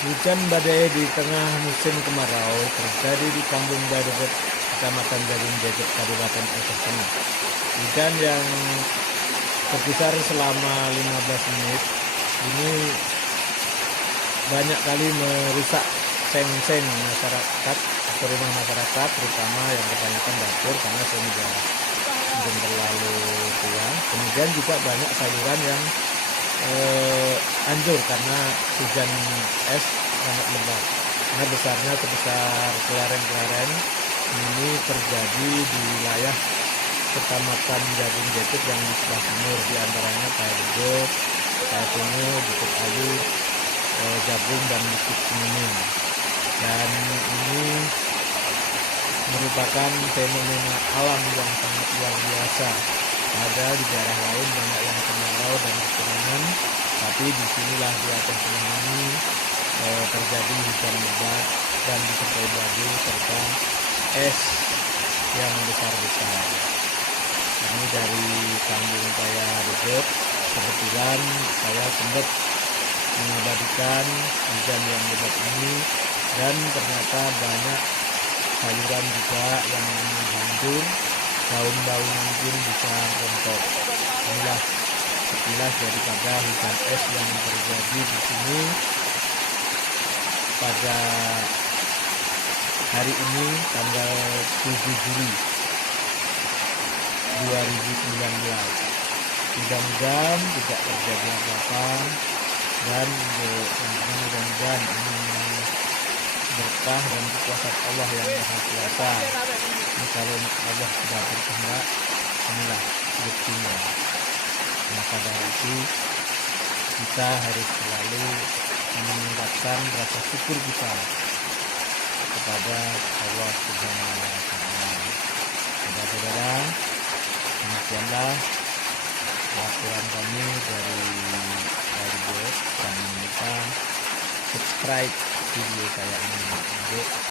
Hujan badai di tengah musim kemarau terjadi di Kampung Badebet, Kecamatan Gading Jejet, Kabupaten Aceh Tengah. Hujan yang berkisar selama 15 menit ini banyak kali merusak seng-seng masyarakat atau rumah masyarakat, terutama yang kebanyakan dapur karena sudah terlalu tua. Kemudian juga banyak sayuran yang hancur karena hujan es sangat lebat. Karena besarnya sebesar kelereng-kelereng ini terjadi di wilayah Kecamatan Gading Jejet yang sebelah timur, diantaranya Payabejo, Payapungu, Bukit Ayu, Jabung, dan Bukit Semuning. Dan ini merupakan fenomena alam yang sangat luar biasa. Ada di daerah lain banyak yang kemarau dan kekeringan, tapi disinilah di Aceh Tengah ini terjadi hujan lebat dan disertai badai serta es yang besar-besar. Ini dari Kampung Payabejo. Kebetulan saya sempat mengabadikan hujan yang lebat ini, dan ternyata banyak sayuran juga yang hancur, daun-daunan pun bisa rontok. Inilah sekilas daripada hujan es yang terjadi di sini pada hari ini, tanggal 7 Juli 2019. Mudah-mudahan tidak terjadi apa-apa, dan mudah-mudahan ini berkah dan kekuasaan Allah yang Maha Kuasa. Kalau Allah sudah berkehendak, inilah buktinya. Maka dari itu kita harus selalu meningkatkan rasa syukur kita kepada Allah Subhanahu wa Ta'ala. Saudara-saudara, demikianlah laporan kami dari Payabejo. Jangan lupa subscribe video saya ini untuk